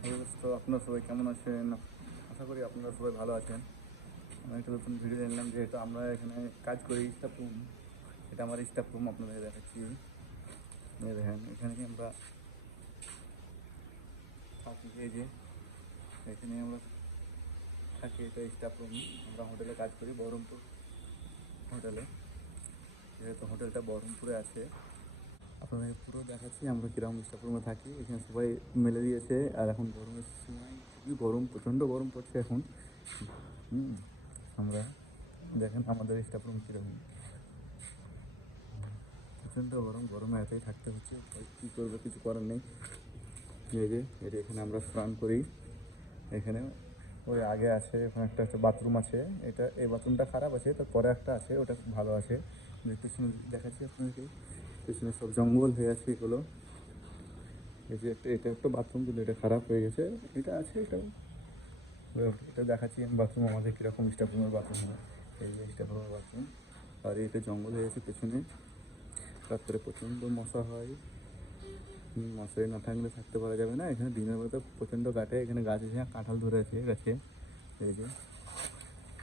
তো আপনারা সবাই কেমন আছেন? আশা করি আপনারা সবাই ভালো আছেন। আমি একটা নতুন ভিডিও জানলাম, যেহেতু আমরা এখানে কাজ করি স্টাফ রুম। এটা আমার স্টাফ রুম, আপনাদের দেখাচ্ছি। দেখেন, এখানে আমরা থাকি, এই যে এখানে আমরা থাকি, এটা স্টাফ রুম। আমরা হোটেলে কাজ করি, বহরমপুর হোটেলে। যেহেতু হোটেলটা বহরমপুরে আছে, আপনাদের পুরো দেখাচ্ছি আমরা কীরকম স্টাফ রুমে থাকি। এখানে সবাই মেলে দিয়েছে, আর এখন গরমের সময় খুবই গরম, প্রচণ্ড গরম পড়ছে এখন। আমরা দেখেন আমাদের স্টাফ রুম কীরকম, প্রচণ্ড গরম। গরমে এতই থাকতে হচ্ছে, কী করবে, কিছু করার নেই। এই যে এটা এখানে আমরা স্নান করি। এখানে ওই আগে আছে, ওখানে একটা হচ্ছে বাথরুম আছে। এই বাথরুমটা খারাপ আছে, তারপরে একটা আছে, ওটা খুব ভালো আছে। পেছনে দেখাচ্ছি আপনাদেরকে, পেছনে সব জঙ্গল হয়ে আছে এগুলো। এই যে এটা একটা বাথরুম, কিন্তু এটা খারাপ হয়ে গেছে। এটা আছে, এটা দেখাচ্ছি আমি বাথরুম আমাদের কীরকম স্টাফ রুমের বাথরুম হয়। এই যে স্টাফ রুমের বাথরুম। আর এটা জঙ্গল হয়ে গেছে পেছনে, রাত্রে প্রচণ্ড মশা হয়। মশারি না থাকলে থাকতে পারা যাবে না। এখানে দিনের বেলা তো প্রচণ্ড কাটে। এখানে গাছ আছে, কাঁঠাল ধরে আছে গাছে। এই যে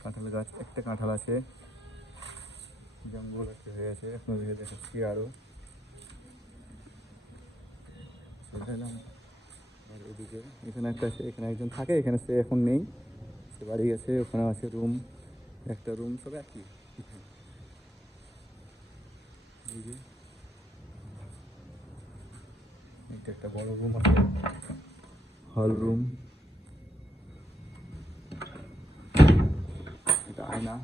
কাঁঠাল গাছ, একটা কাঁঠাল আছে। জঙ্গল আছে হয়ে আছে, আপনাদেরকে দেখাচ্ছি আরও। আর এদিকে এখানে একটা আছে, এখানে একজন থাকে, এখানে সে এখন নেই, সে বাড়ি গেছে। ওখানে আছে রুম, একটা রুম, সব একই। এই যে এটা একটা বড় রুম আছে, হল রুম। এটা আয়না।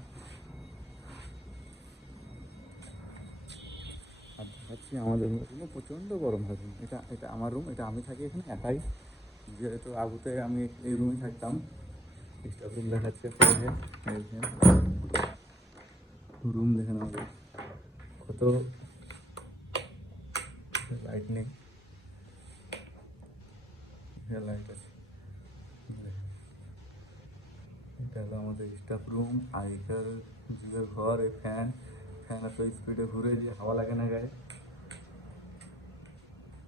আর দেখাচ্ছি আমাদের রুমে প্রচণ্ড গরম হয়। এটা এটা আমার রুম, এটা আমি থাকি এখানে একাই। যেহেতু আগুতে আমি এই রুমে থাকতাম। স্টাফ রুম দেখাচ্ছি আপনাদের। রুম দেখেন আমাদের কত লাইট নেই, লাইট আছে। এটা হলো আমাদের স্টাফ রুম। আর এটার যুগের ঘর, এই ফ্যান এত স্পিডে ঘুরে যে হাওয়া লাগে না গায়ে।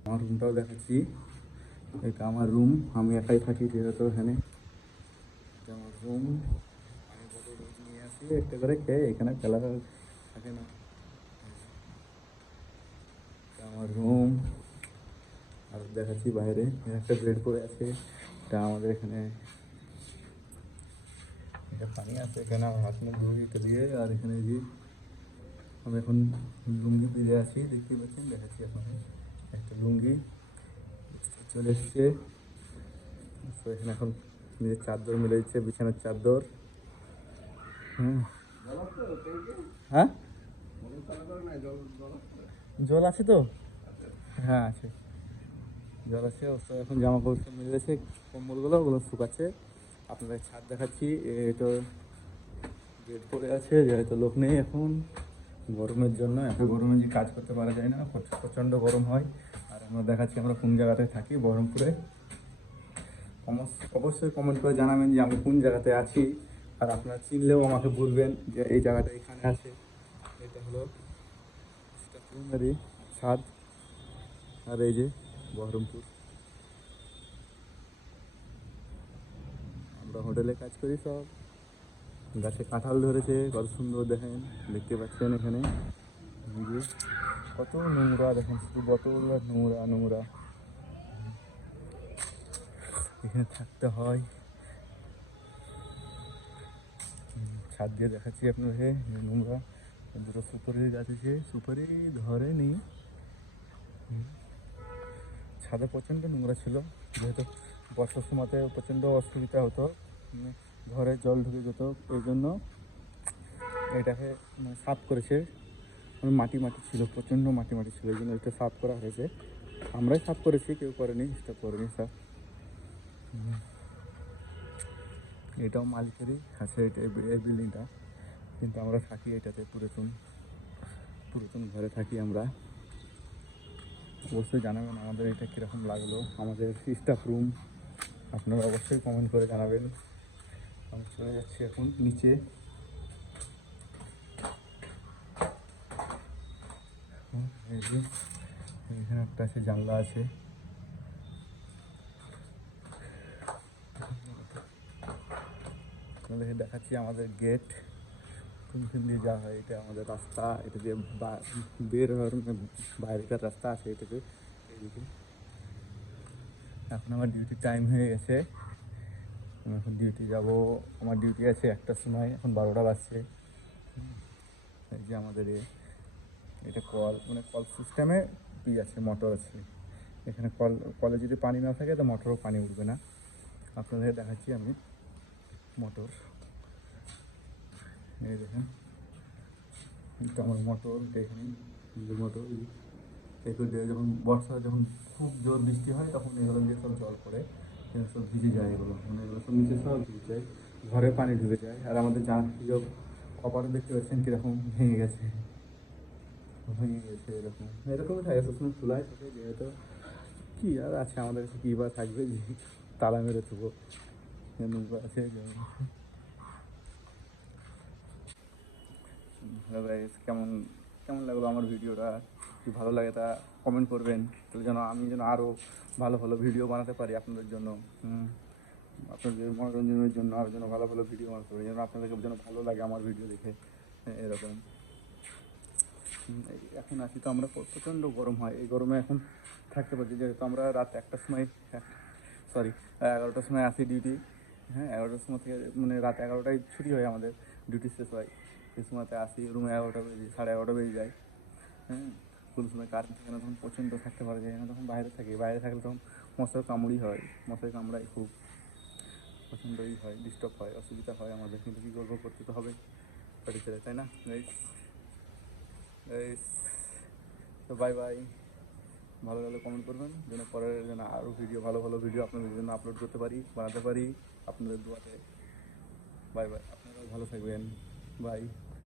আমার রুমটাও দেখাচ্ছি, এটা আমার রুম, আমি একাই থাকি যেহেতু এখানে। এটা আমার রুম। আমি কত রোজ নিয়ে আসি একটা করে খেয়ে, এখানে ফেলা থাকে না। এটা আমার রুম। আর দেখাচ্ছি বাইরে একটা বেড পড়ে আছে। এটা আমাদের এখানে, এটা পানি আছে, এখানে আমার হাত মুখ ধুই এটা দিয়ে। আর এখানে যে আমি এখন লুঙ্গি পেরে আছি, দেখতে পাচ্ছেন, দেখাচ্ছি আপনাদের একটা লুঙ্গি চলে এসছে। তো এখানে এখন নিজের চাদর মিলে দিচ্ছে, বিছানার চাদর। হ্যাঁ, জল আছে তো, হ্যাঁ আছে, জল আছে। এখন জামা কাপড় সব মিলে গেছে, কম্বলগুলো ওগুলো শুকাচ্ছে। আপনাদের ছাদ দেখাচ্ছি, এটা বেড পড়ে আছে, যেহেতু লোক নেই এখন গরমের জন্য। এত গরমে যে কাজ করতে পারা যায় না, প্রচণ্ড গরম হয়। আর আমরা দেখাচ্ছি আমরা কোন জায়গাতে থাকি বহরমপুরে। অবশ্যই কমেন্ট করে জানাবেন যে আমি কোন জায়গাতে আছি। আর আপনারা চিনলেও আমাকে বলবেন যে এই জায়গাটা এখানে আছে। এটা হলো রুমেরই ছাদ। আর এই যে বহরমপুর, আমরা হোটেলে কাজ করি। সব গাছে কাঁঠাল ধরেছে, কত সুন্দর দেখেন, দেখতে পাচ্ছেন এখানে। যে কত নোংরা দেখেন, শুধু বোতল আর নোংরা নোংরা। এখানে থাকতে হয়। ছাদ দিয়ে দেখাচ্ছি আপনাকে, নোংরা। দুটো সুপারির গাছ আছে, সুপারি ধরেনি। ছাদে প্রচণ্ড নোংরা ছিল, যেহেতু বর্ষার সময়তে প্রচণ্ড অসুবিধা হতো, ঘরে জল ঢুকে যেত। এই জন্য এটাকে সাফ করেছে। মাটি ছিল, প্রচণ্ড মাটি ছিল, এই জন্য এটা সাফ করা হয়েছে। আমরাই সাফ করেছি, কেউ করেনি, স্টাফ করেনি সাফ। এটাও মালিকেরই আছে, এই বিল্ডিংটা, কিন্তু আমরা থাকি এটাতে, পুরাতন ঘরে থাকি আমরা। অবশ্যই জানাবেন আমাদের এটা কীরকম লাগলো, আমাদের স্টাফ রুম। আপনারা অবশ্যই কমেন্ট করে জানাবেন। আমি চলে যাচ্ছি এখন নিচে। এই যে এখানে একটা আছে, জানলা আছে। আপনাদেরকে দেখাচ্ছি আমাদের গেট কোনখান দিয়ে যাওয়া হয়। এটা আমাদের রাস্তা, এটা দিয়ে বের হওয়ার বাইরেকার রাস্তা আছে এটাতে এইদিকে। এখন আমার ডিউটির টাইম হয়ে গেছে, আমি এখন ডিউটি যাব। আমার ডিউটি আছে 1টার সময়, এখন 12টা বাজছে। এই যে আমাদের এটা কল, মানে কল সিস্টেমে আছে, মোটর আছে এখানে। কলে যদি পানি না থাকে তো মোটরও পানি উঠবে না। আপনাদের দেখাচ্ছি আমি মোটর, এই দেখেন এটা আমার মোটর, এটা এখানে মোটর। এগুলো দিয়ে যখন বর্ষা, যখন খুব জোর বৃষ্টি হয় তখন এগুলো দিয়ে সব জল পড়ে, এগুলো সব ভিজে যায়, এগুলো মানে এগুলো সব নিচে সব ভিজে যায়, ঘরে পানি ঢুকে যায়। আর আমাদের কপারে দেখতে পাচ্ছেন কীরকম ভেঙে গেছে এরকম এরকমই থাকে সবসময় খোলাই থাকে, যেহেতু কী আর আছে আমাদের কাছে, কী বা থাকবে যে তালা মেরে থুবো, নৌকা আছে। হ্যালো গাইস, কেমন কেমন লাগলো আমার ভিডিওটা? যদি ভালো লাগে তা কমেন্ট করবেন, তাহলে যেন আমি আরও ভালো ভালো ভিডিও বানাতে পারি আপনাদের জন্য। আপনাদের মনোরঞ্জনের জন্য আরও যেন ভালো ভালো ভিডিও বানাতে পারি, যেন আপনাদেরকে যেন ভালো লাগে আমার ভিডিও দেখে। এরকম এখন আসি তো আমরা, প্রচণ্ড গরম হয়, এই গরমে এখন থাকতে পারছি, যেহেতু আমরা রাত 1টার সময়, 11টার সময় আসি ডিউটি। হ্যাঁ, 11টার সময় থেকে মানে রাত 11টায় ছুটি হয় আমাদের, ডিউটি শেষ হয়। সেই সময়তে আসি রুমে 11টা বেজে, 11:30 বেজে যায়। হ্যাঁ, কোন সময় কারেন্ট থাকে না, তখন প্রচণ্ড থাকতে পারা যায় না, তখন বাইরে থাকি। বাইরে থাকলে তখন মশার কামড়ই হয়, মশার কামড়ায় খুব প্রচণ্ডই হয়, ডিস্টার্ব হয়, অসুবিধা হয় আমাদের, কিন্তু কী করবো, করতে তো হবে বাড়ি ছেড়ে, তাই না গাইস? গাইস তো বাই বাই। ভালো লাগলে কমেন্ট করবেন, যেন পরের যেন আরও ভিডিও, ভালো ভালো ভিডিও আপনাদের জন্য আপলোড করতে পারি, বানাতে পারি আপনাদের দোয়াতে। বাই বাই, আপনারাও ভালো থাকবেন, বাই।